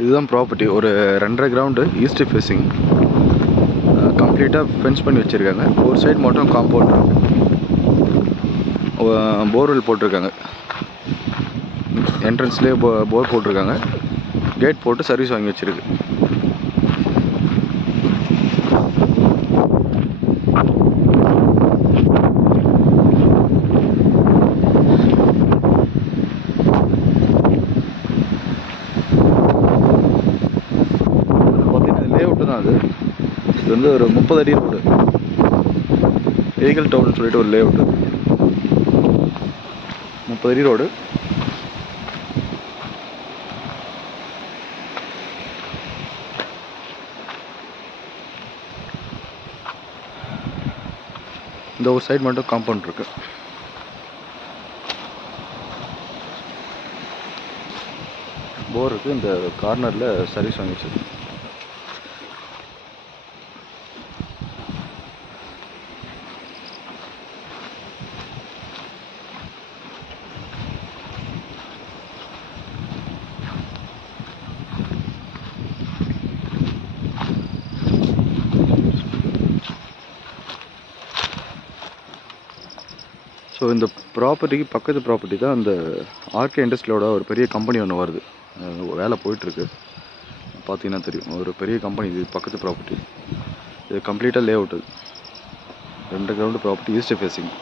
இதுதான் ப்ராப்பர்ட்டி. ஒரு 2.5 ground east facing. கம்ப்ளீட்டாக ஃபென்ஸ் பண்ணி வச்சுருக்காங்க. ஒரு சைடு மட்டும் காம்பவுண்ட் இருக்குது. போர்வெல் போட்டிருக்காங்க. என்ட்ரன்ஸ்லேயே போர் போட்டிருக்காங்க. கேட் போட்டு சர்வீஸ் வாங்கி வச்சுருக்கு. பார்த்தீங்கன்னா லேஅவுட்டு தான் அது. இது வந்து ஒரு 30 அடி ரோடு. ஈகிள் டவுன் சொல்லிட்டு ஒரு லேஅவுட்டு. 30 அடி ரோடு. இந்த ஒரு சைடு மட்டும் காம்பவுண்ட் இருக்கு. போர் இருக்கு. இந்த கார்னரில் சர்வீஸ் வாங்கி வச்சிருக்கு. ஸோ இந்த ப்ராப்பர்ட்டிக்கு பக்கத்து ப்ராப்பர்ட்டி தான் அந்த ஆர்கே இண்டஸ்ட்ரியோட ஒரு பெரிய கம்பெனி ஒன்று வருது. வேலை போயிட்டுருக்கு. பார்த்தீங்கன்னா தெரியும். ஒரு பெரிய கம்பெனி இது பக்கத்து ப்ராப்பர்ட்டி. இது கம்ப்ளீட்டாக layout. 2 ground property east facing.